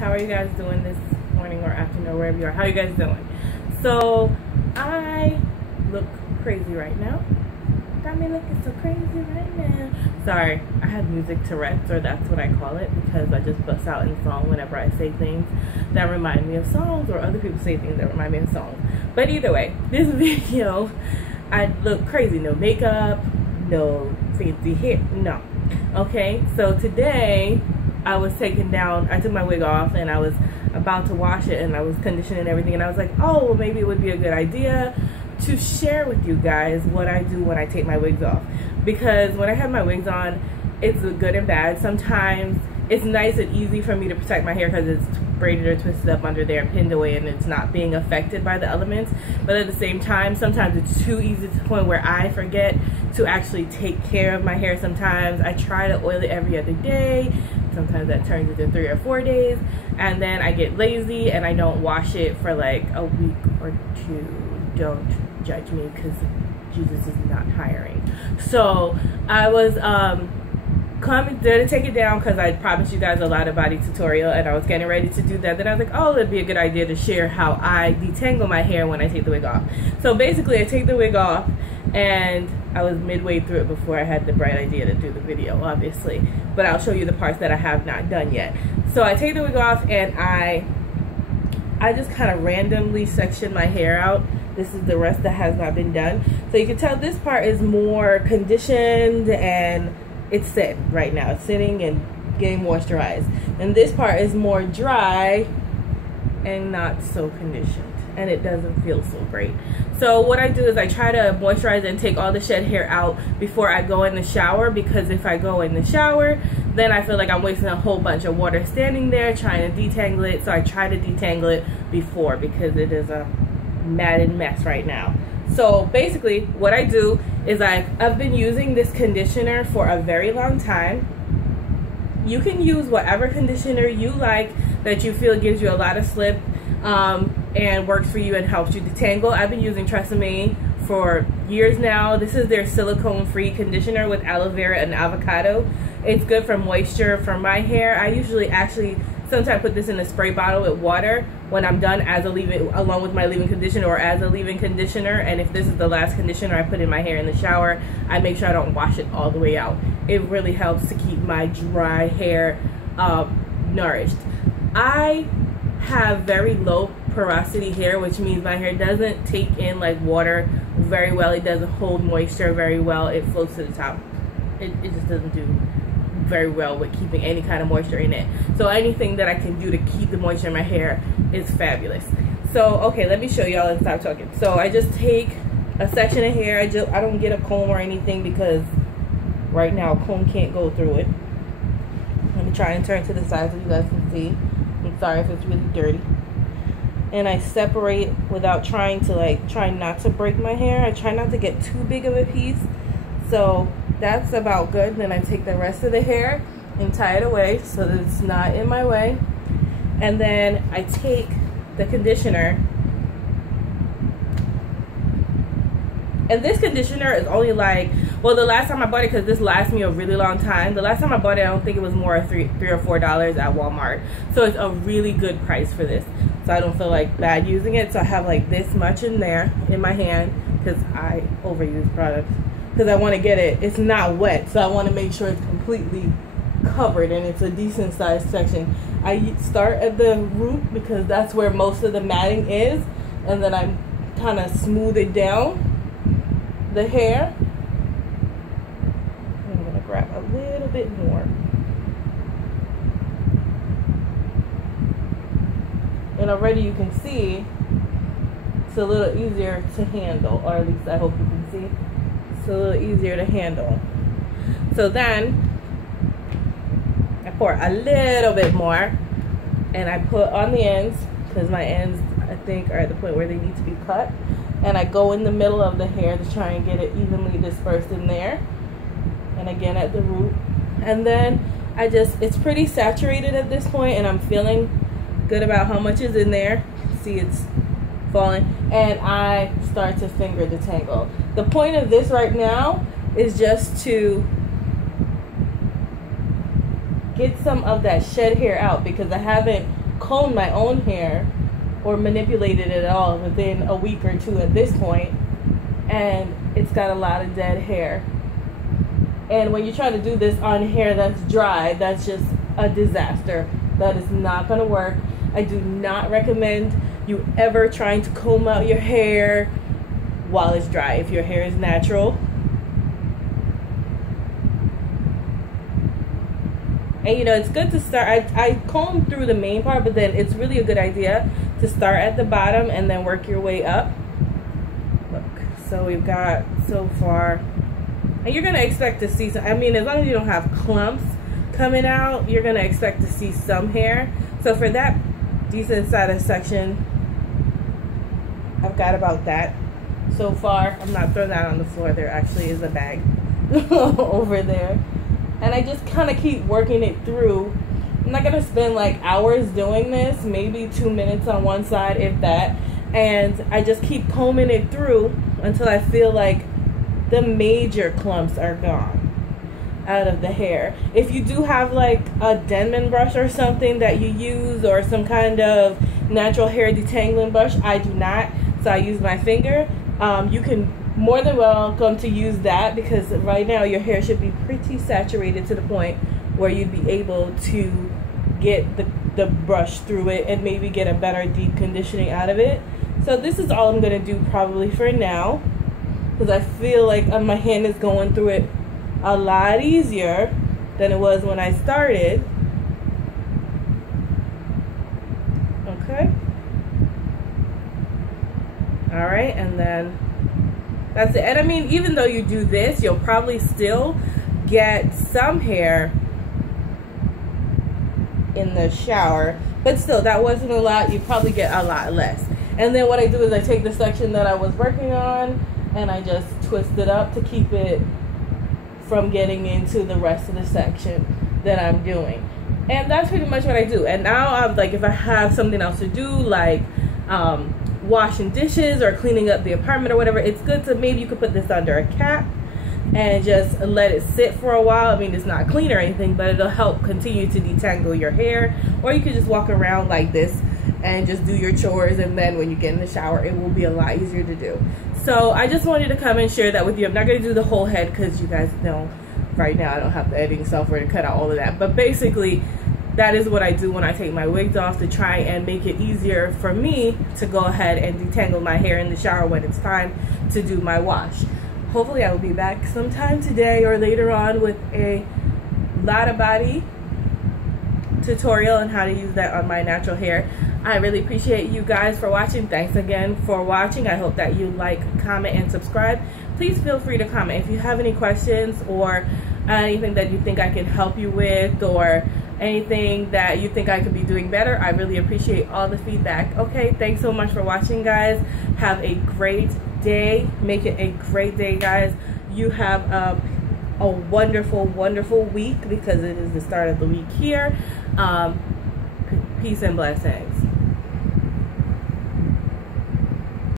How are you guys doing this morning or afternoon, wherever you are? How are you guys doing? So I look crazy right now. Got me looking so crazy right now. Sorry, I have music Tourette's, or that's what I call it, because I just bust out in song whenever I say things that remind me of songs, or other people say things that remind me of songs. But either way, this video, I look crazy. No makeup, no fancy hair, no. Okay, so today I was taking down, I took my wig off and I was about to wash it and I was conditioning everything, and I was like, oh, well, maybe it would be a good idea to share with you guys what I do when I take my wigs off. Because when I have my wigs on, it's good and bad. Sometimes it's nice and easy for me to protect my hair because it's braided or twisted up under there and pinned away and it's not being affected by the elements. But at the same time, sometimes it's too easy to the point where I forget to actually take care of my hair. Sometimes I try to oil it every other day. Sometimes that turns into 3 or 4 days. And then I get lazy and I don't wash it for like a week or two. Don't judge me, because Jesus is not hiring. So I was coming there to take it down because I promised you guys a lot of body tutorial, and I was getting ready to do that. Then I was like, oh, it'd be a good idea to share how I detangle my hair when I take the wig off. So basically I take the wig off, and I was midway through it before I had the bright idea to do the video, obviously, but I'll show you the parts that I have not done yet. So I take the wig off and I just kind of randomly section my hair out. This is the rest that has not been done. So you can tell this part is more conditioned and it's set right now. It's sitting and getting moisturized. And this part is more dry and not so conditioned. And it doesn't feel so great. So what I do is I try to moisturize and take all the shed hair out before I go in the shower, because if I go in the shower, then I feel like I'm wasting a whole bunch of water standing there trying to detangle it. So I try to detangle it before, because it is a matted mess right now. So basically what I do is I've been using this conditioner for a very long time. You can use whatever conditioner you like that you feel gives you a lot of slip and works for you and helps you detangle. I've been using Tresemme for years now. This is their silicone free conditioner with aloe vera and avocado. It's good for moisture for my hair. I usually actually sometimes put this in a spray bottle with water when I'm done as a leave-in, along with my leave-in conditioner, or as a leave-in conditioner. And if this is the last conditioner I put in my hair in the shower, I make sure I don't wash it all the way out. It really helps to keep my dry hair nourished. I have very low porosity hair, which means my hair doesn't take in like water very well. It doesn't hold moisture very well. It floats to the top. It just doesn't do very well with keeping any kind of moisture in it. So anything that I can do to keep the moisture in my hair is fabulous. So okay, let me show y'all and stop talking. So I just take a section of hair. I don't get a comb or anything, because right now a comb can't go through it. Let me try and turn to the side so you guys can see. I'm sorry if it's really dirty. And I separate without trying to try not to break my hair. I try not to get too big of a piece. So that's about good. Then I take the rest of the hair and tie it away so that it's not in my way. And then I take the conditioner. And this conditioner is only like, well, the last time I bought it, because this lasts me a really long time. The last time I bought it, I don't think it was more than $3 or $4 at Walmart. So it's a really good price for this. So I don't feel like bad using it. So I have like this much in there in my hand, because I overuse products. Because I want to get it, it's not wet, so I want to make sure it's completely covered and it's a decent sized section. I start at the root because that's where most of the matting is, and then I kind of smooth it down the hair. I'm going to grab a little bit more. And already you can see it's a little easier to handle, or at least I hope you can see. It's a little easier to handle. So then I pour a little bit more, and I put on the ends, because my ends I think are at the point where they need to be cut, and I go in the middle of the hair to try and get it evenly dispersed in there, and again at the root. And then it's pretty saturated at this point, and I'm feeling good about how much is in there. See, it's falling, and I start to finger detangle. The point of this right now is just to get some of that shed hair out, because I haven't combed my own hair or manipulated it at all within a week or two at this point, and it's got a lot of dead hair. And when you try to do this on hair that's dry, that's just a disaster. That is not going to work. I do not recommend you ever trying to comb out your hair while it's dry if your hair is natural. And you know, it's good to start, I comb through the main part, but then it's really a good idea to start at the bottom and then work your way up. Look, so we've got so far, and you're gonna expect to see some, I mean, as long as you don't have clumps coming out, you're gonna expect to see some hair. So for that decent sized section, I've got about that so far. I'm not throwing that on the floor. There actually is a bag over there. And I just kind of keep working it through. I'm not going to spend like hours doing this, maybe 2 minutes on one side, if that. And I just keep combing it through until I feel like the major clumps are gone out of the hair. If you do have like a Denman brush or something that you use, or some kind of natural hair detangling brush, I do not, so I use my finger. You can more than welcome to use that, because right now your hair should be pretty saturated to the point where you'd be able to get the brush through it and maybe get a better deep conditioning out of it. So this is all I'm going to do probably for now, because I feel like my hand is going through it a lot easier than it was when I started. Okay. Alright, and then that's it. And I mean, even though you do this, you'll probably still get some hair in the shower, but still, that wasn't a lot. You probably get a lot less. And then what I do is I take the section that I was working on and I just twist it up to keep it from getting into the rest of the section that I'm doing. And that's pretty much what I do. And now I'm like, if I have something else to do, like washing dishes or cleaning up the apartment or whatever, it's good to, maybe you could put this under a cap and just let it sit for a while. I mean, it's not clean or anything, but it'll help continue to detangle your hair. Or you could just walk around like this and just do your chores, and then when you get in the shower, it will be a lot easier to do. So I just wanted to come and share that with you. I'm not going to do the whole head because you guys know right now I don't have the editing software to cut out all of that. But basically, that is what I do when I take my wigs off, to try and make it easier for me to go ahead and detangle my hair in the shower when it's time to do my wash. Hopefully I will be back sometime today or later on with a Lotta Body tutorial on how to use that on my natural hair. I really appreciate you guys for watching. Thanks again for watching. I hope that you like, comment, and subscribe. Please feel free to comment if you have any questions or anything that you think I can help you with, or anything that you think I could be doing better. I really appreciate all the feedback. Okay, thanks so much for watching, guys. Have a great day. Make it a great day, guys. You have a wonderful, wonderful week, because it is the start of the week here. Peace and blessings.